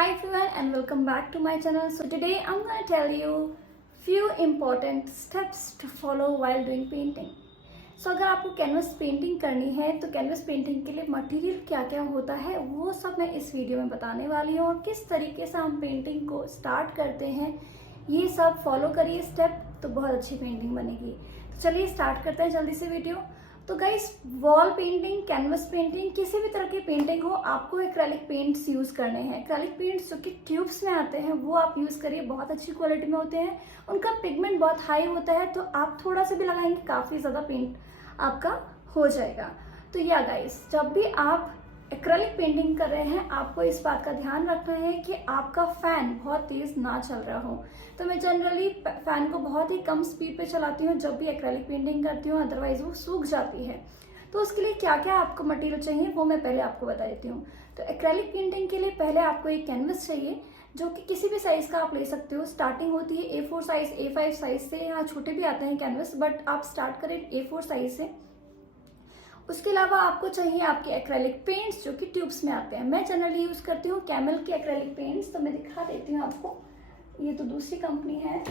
Hi everyone and welcome back to my channel. So today I'm going to tell you few important steps to follow while doing painting. So अगर आपको canvas painting करनी है तो canvas painting के लिए material क्या क्या होता है वो सब मैं इस वीडियो में बताने वाली हूँ और किस तरीके से हम पेंटिंग को स्टार्ट करते हैं ये सब फॉलो करिए स्टेप तो बहुत अच्छी पेंटिंग बनेगी। तो चलिए स्टार्ट करते हैं जल्दी से वीडियो। तो guys wall painting, canvas painting, किसी भी तरह की पेंटिंग हो आपको एक्रेलिक पेंट्स यूज़ करने हैं। एक्रेलिक पेंट्स जो कि ट्यूब्स में आते हैं वो आप यूज़ करिए, बहुत अच्छी क्वालिटी में होते हैं, उनका पिगमेंट बहुत हाई होता है तो आप थोड़ा सा भी लगाएंगे काफ़ी ज़्यादा पेंट आपका हो जाएगा। तो या गाइस जब भी आप एक्रेलिक पेंटिंग कर रहे हैं आपको इस बात का ध्यान रखना है कि आपका फैन बहुत तेज ना चल रहा हो। तो मैं जनरली फैन को बहुत ही कम स्पीड पे चलाती हूँ जब भी एक्रेलिक पेंटिंग करती हूँ, अदरवाइज वो सूख जाती है। तो उसके लिए क्या क्या आपको मटेरियल चाहिए वो मैं पहले आपको बता देती हूँ। तो एक्रेलिक पेंटिंग के लिए पहले आपको एक कैनवस चाहिए जो कि किसी भी साइज का आप ले सकते हो। स्टार्टिंग होती है A4 साइज, A5 साइज से, यहाँ छोटे भी आते हैं कैनवस बट आप स्टार्ट करें A4 साइज से। उसके अलावा आपको चाहिए आपके एक्रेलिक पेंट्स जो कि ट्यूब्स में आते हैं। मैं जनरली यूज़ करती हूँ कैमल के एक्रेलिक पेंट्स, तो मैं दिखा देती हूँ आपको। ये तो दूसरी कंपनी है।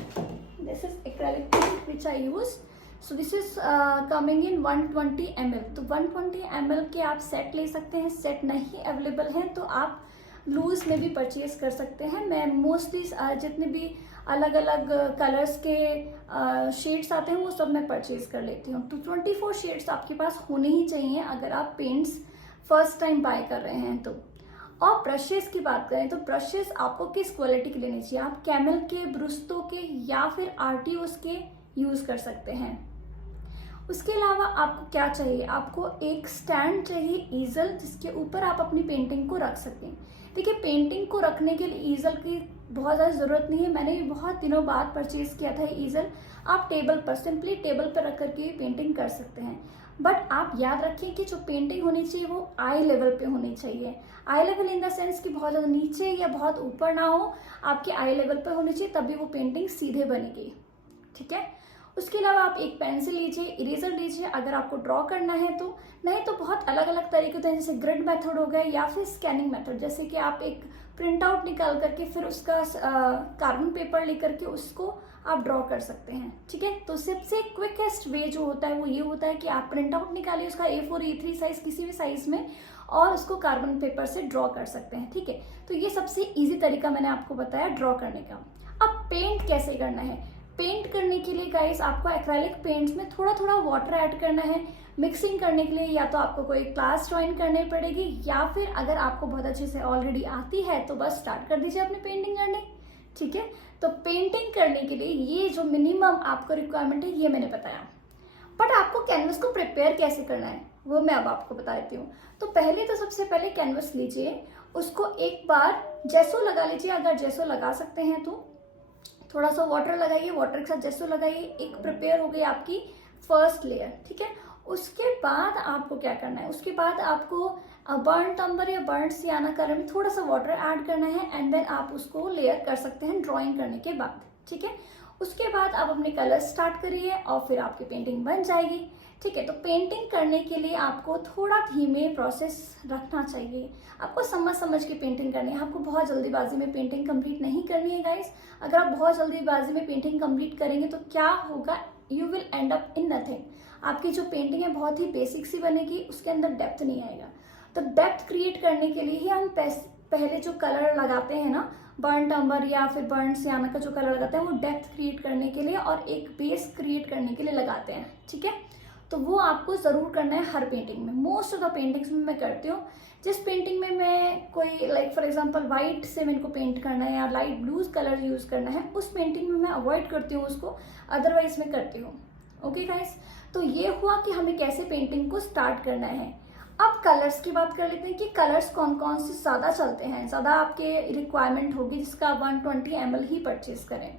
This is acrylic paint which I use. So this is coming in 120 ml। तो 120 ml के आप सेट ले सकते हैं। सेट नहीं अवेलेबल है तो आप लूज में भी परचेज कर सकते हैं। मैं मोस्टली जितने भी अलग अलग कलर्स के शेड्स आते हैं वो सब मैं परचेज कर लेती हूँ। तो 24 शेड्स आपके पास होने ही चाहिए अगर आप पेंट्स फर्स्ट टाइम बाय कर रहे हैं तो। और ब्रशेस की बात करें तो ब्रशेस आपको किस क्वालिटी के लेने चाहिए। आप कैमल के, ब्रुस्टो के या फिर आरटीओस के यूज़ कर सकते हैं। उसके अलावा आपको क्या चाहिए, आपको एक स्टैंड चाहिए, ईजल, जिसके ऊपर आप अपनी पेंटिंग को रख सकें। देखिए पेंटिंग को रखने के लिए ईजल की बहुत ज़्यादा ज़रूरत नहीं है। मैंने भी बहुत दिनों बाद परचेज किया था ईजल। आप टेबल पर, सिंपली टेबल पर रख करके भी पेंटिंग कर सकते हैं। बट आप याद रखिए कि जो पेंटिंग होनी चाहिए वो आई लेवल पे होनी चाहिए। आई लेवल इन द सेंस कि बहुत ज़्यादा नीचे या बहुत ऊपर ना हो, आपके आई लेवल पे होनी चाहिए, तभी वो पेंटिंग सीधे बनेगी। ठीक है। उसके अलावा आप एक पेंसिल लीजिए, इरेजर लीजिए अगर आपको ड्रॉ करना है तो। नहीं तो बहुत अलग अलग तरीके होते हैं, जैसे ग्रिड मेथड हो गया या फिर स्कैनिंग मेथड, जैसे कि आप एक प्रिंट आउट निकाल करके फिर उसका कार्बन पेपर लेकर के उसको आप ड्रॉ कर सकते हैं। ठीक है। तो सबसे क्विकेस्ट वे जो होता है वो ये होता है कि आप प्रिंट आउट निकालिए उसका A4 A3 साइज, किसी भी साइज में, और उसको कार्बन पेपर से ड्रॉ कर सकते हैं। ठीक है। तो ये सबसे ईजी तरीका मैंने आपको बताया ड्रॉ करने का। अब पेंट कैसे करना है। पेंट करने के लिए गाइस आपको एक्रेलिक पेंट्स में थोड़ा थोड़ा वाटर ऐड करना है। मिक्सिंग करने के लिए या तो आपको कोई क्लास ज्वाइन करनी पड़ेगी या फिर अगर आपको बहुत अच्छे से ऑलरेडी आती है तो बस स्टार्ट कर दीजिए अपनी पेंटिंग करने। ठीक है। तो पेंटिंग करने के लिए ये जो मिनिमम आपको रिक्वायरमेंट है ये मैंने बताया। बट आपको कैनवस को प्रिपेयर कैसे करना है वो मैं अब आपको बता देती हूँ। तो पहले तो सबसे पहले कैनवस लीजिए, उसको एक बार जेसो लगा लीजिए, अगर जेसो लगा सकते हैं तो थोड़ा सा वाटर लगाइए, वाटर के साथ जेसो लगाइए। एक प्रिपेयर हो गई आपकी फर्स्ट लेयर। ठीक है। उसके बाद आपको क्या करना है, उसके बाद आपको बर्न्ट अम्बर या बर्न्ट सियाना कलर में थोड़ा सा वाटर ऐड करना है एंड देन आप उसको लेयर कर सकते हैं ड्राइंग करने के बाद। ठीक है। उसके बाद आप अपने कलर स्टार्ट करिए और फिर आपकी पेंटिंग बन जाएगी। ठीक है। तो पेंटिंग करने के लिए आपको थोड़ा धीमे प्रोसेस रखना चाहिए। आपको समझ समझ के पेंटिंग करनी है, आपको बहुत जल्दीबाजी में पेंटिंग कंप्लीट नहीं करनी है गाइस। अगर आप बहुत जल्दीबाजी में पेंटिंग कंप्लीट करेंगे तो क्या होगा, you will and up in nothing. आपकी जो पेंटिंग है बहुत ही बेसिक सी बनेगी, उसके अंदर डेप्थ नहीं आएगा। तो डेप्थ क्रिएट करने के लिए ही हम पहले जो कलर लगाते हैं ना, बर्न्ट अम्बर या फिर बर्न्ट सियाना का जो कलर लगाते हैं वो डेप्थ क्रिएट करने के लिए और एक बेस क्रिएट करने के लिए लगाते हैं। ठीक है। तो वो आपको ज़रूर करना है हर पेंटिंग में। मोस्ट ऑफ द पेंटिंग्स में मैं करती हूँ। जिस पेंटिंग में मैं कोई लाइक फॉर एग्जांपल वाइट से मेरे को पेंट करना है या लाइट ब्लूज कलर यूज़ करना है, उस पेंटिंग में मैं अवॉइड करती हूँ उसको, अदरवाइज मैं करती हूँ। Okay guys. तो ये हुआ कि हमें कैसे पेंटिंग को स्टार्ट करना है। अब कलर्स की बात कर लेते हैं कि कलर्स कौन कौन से ज़्यादा चलते हैं, ज़्यादा आपके रिक्वायरमेंट होगी जिसका 120 ml ही परचेज करें।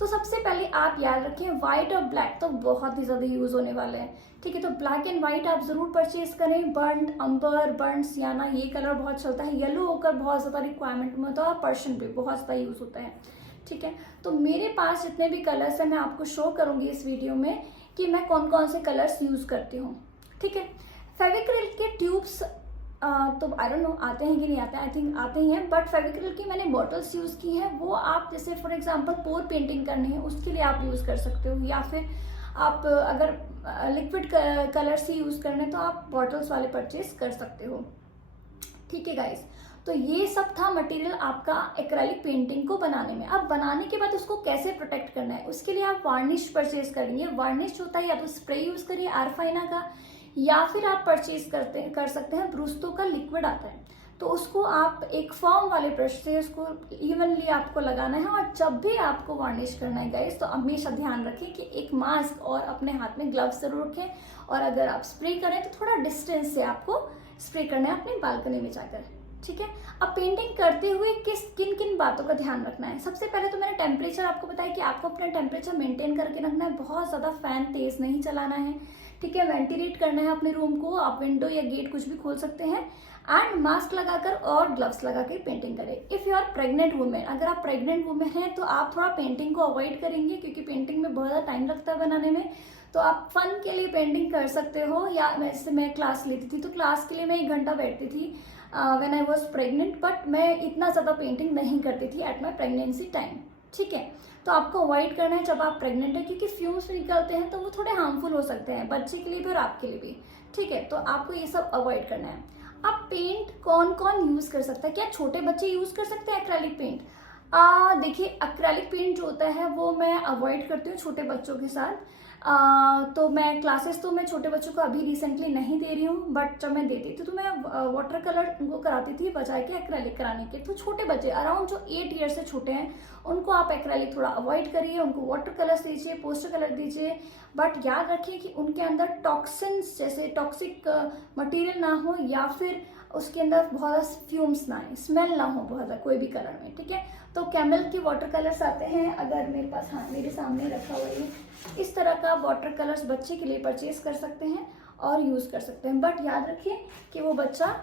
तो सबसे पहले आप याद रखें व्हाइट और ब्लैक तो बहुत ही ज़्यादा यूज़ होने वाले हैं। ठीक है। तो ब्लैक एंड व्हाइट आप ज़रूर परचेज करें। बर्न्ट अम्बर, बर्न्ट सियाना ये कलर बहुत चलता है। येलो होकर बहुत ज़्यादा रिक्वायरमेंट में होता है और पर्शियन भी बहुत ज़्यादा यूज़ होता है। ठीक है। तो मेरे पास जितने भी कलर्स हैं मैं आपको शो करूँगी इस वीडियो में कि मैं कौन कौन से कलर्स यूज़ करती हूँ। ठीक है। फेविक्रिल के ट्यूब्स तो आई डोंट नो आते हैं कि नहीं आते हैं, आई थिंक आते ही हैं, बट फेविक्रिल की मैंने बॉटल्स यूज़ की हैं। वो आप जैसे फॉर एग्जांपल पोर पेंटिंग करनी है उसके लिए आप यूज़ कर सकते हो, या फिर आप अगर लिक्विड कलर्स ही यूज़ करने तो आप बॉटल्स वाले परचेज कर सकते हो। ठीक है गाइस, तो ये सब था मटेरियल आपका एक्रेलिक पेंटिंग को बनाने में। अब बनाने के बाद उसको कैसे प्रोटेक्ट करना है, उसके लिए आप वार्निश परचेज करेंगे। वार्निश होता है या तो स्प्रे यूज़ करिए आरफाइना का, या फिर आप परचेज कर सकते हैं ब्रूस्टो का लिक्विड आता है, तो उसको आप एक फॉर्म वाले ब्रश से उसको इवनली आपको लगाना है। और जब भी आपको वार्निश करना है गाइस, तो हमेशा ध्यान रखें कि एक मास्क और अपने हाथ में ग्लव्स जरूर रखें, और अगर आप स्प्रे करें तो थोड़ा डिस्टेंस से आपको स्प्रे करना है अपनी बालकनी में जाकर। ठीक है, अब पेंटिंग करते हुए किन किन बातों का ध्यान रखना है। सबसे पहले तो मैंने टेम्परेचर आपको बताया कि आपको अपना टेम्परेचर मेंटेन करके रखना है, बहुत ज़्यादा फैन तेज नहीं चलाना है। ठीक है, वेंटिलेट करना है अपने रूम को, आप विंडो या गेट कुछ भी खोल सकते हैं, एंड मास्क लगाकर और ग्लव्स लगा के पेंटिंग करें। If you are pregnant women, अगर आप प्रेग्नेंट वुमेन हैं तो आप थोड़ा पेंटिंग को अवॉइड करेंगे, क्योंकि पेंटिंग में बहुत ज़्यादा टाइम लगता है बनाने में। तो आप फन के लिए पेंटिंग कर सकते हो, या जैसे मैं क्लास लेती थी तो क्लास के लिए मैं 1 घंटा बैठती थी when I was pregnant, but मैं इतना ज़्यादा पेंटिंग नहीं करती थी एट माई प्रेगनेंसी टाइम। ठीक है, तो आपको अवॉइड करना है जब आप प्रेग्नेंट है, क्योंकि फ्यूम्स निकलते हैं तो वो थोड़े हार्मफुल हो सकते हैं बच्चे के लिए भी और आपके लिए भी। ठीक है, तो आपको ये सब अवॉइड करना है। अब पेंट कौन कौन यूज़ कर सकता है, क्या छोटे बच्चे यूज़ कर सकते हैं एक्रेलिक पेंट? देखिए, एक्रेलिक पेंट जो होता है वो मैं अवॉइड करती हूँ छोटे बच्चों के साथ। तो मैं क्लासेस तो मैं छोटे बच्चों को अभी रिसेंटली नहीं दे रही हूँ, बट जब मैं देती थी तो मैं वाटर कलर वो कराती थी बजाय के एक्रेलिक कराने के। तो छोटे बच्चे अराउंड जो 8 ईयर से छोटे हैं उनको आप एक्रेलिक थोड़ा अवॉइड करिए, उनको वाटर कलर्स दीजिए, पोस्टर कलर दीजिए, बट याद रखिए कि उनके अंदर टॉक्सिन्स जैसे टॉक्सिक मटेरियल ना हो, या फिर उसके अंदर बहुत ज़्यादा फ्यूम्स ना आए, स्मेल ना हो बहुत ज़्यादा कोई भी कलर में। ठीक है, तो कैमल के वाटर कलर्स आते हैं, अगर मेरे पास, हाँ मेरे सामने रखा हुआ है, इस तरह का वाटर कलर्स बच्चे के लिए परचेज कर सकते हैं और यूज़ कर सकते हैं। बट याद रखिए कि वो बच्चा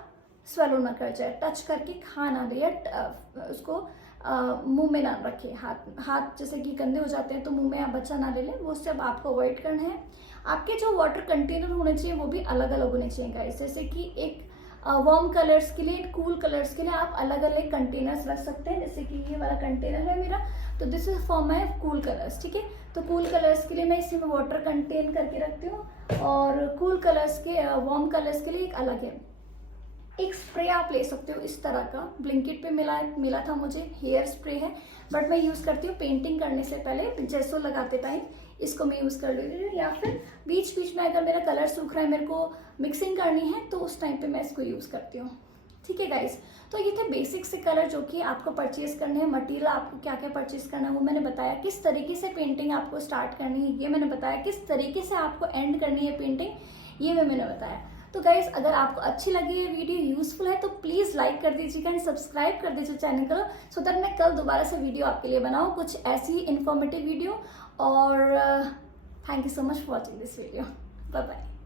स्वेलो ना कर जाए, टच करके खा ना ले, उसको मुंह में ना रखे, हाथ जैसे कि गंदे हो जाते हैं तो मुंह में आप बच्चा ना ले लें, वो सब आपको अवॉइड करना है। आपके जो वाटर कंटेनर होने चाहिए वो भी अलग अलग होने चाहिए गाइस, जैसे कि एक वार्म कलर्स के लिए, कूल कलर्स के लिए आप अलग अलग कंटेनर्स रख सकते हैं। जैसे कि ये वाला कंटेनर है मेरा, तो this is for my cool colours. ठीक है, तो कूल कलर्स के लिए मैं इसी में वाटर कंटेन करके रखती हूँ, और कूल कलर्स के वार्म कलर्स के लिए एक अलग है। एक स्प्रे आप ले सकते हो इस तरह का, ब्लिंकिट पे मिला था मुझे, हेयर स्प्रे है, बट मैं यूज़ करती हूँ पेंटिंग करने से पहले, जैसो लगाते टाइम इसको मैं यूज़ कर लेती हूँ, या फिर बीच बीच में अगर मेरा कलर सूख रहा है, मेरे को मिक्सिंग करनी है, तो उस टाइम पे मैं इसको यूज़ करती हूँ। ठीक है गाइस, तो ये थे बेसिक से कलर जो कि आपको परचेज करने हैं। मटेरियल आपको क्या क्या परचेज करना है वो मैंने बताया, किस तरीके से पेंटिंग आपको स्टार्ट करनी है ये मैंने बताया, किस तरीके से आपको एंड करनी है पेंटिंग ये मैंने बताया। तो गाइस, अगर आपको अच्छी लगी ये वीडियो, यूजफुल है, तो प्लीज़ लाइक कर दीजिएगा एंड सब्सक्राइब कर दीजिए चैनल को, सो दैट मैं कल दोबारा से वीडियो आपके लिए बनाऊँ कुछ ऐसी ही इन्फॉर्मेटिव वीडियो। और thank you so much for watching this video. Bye bye.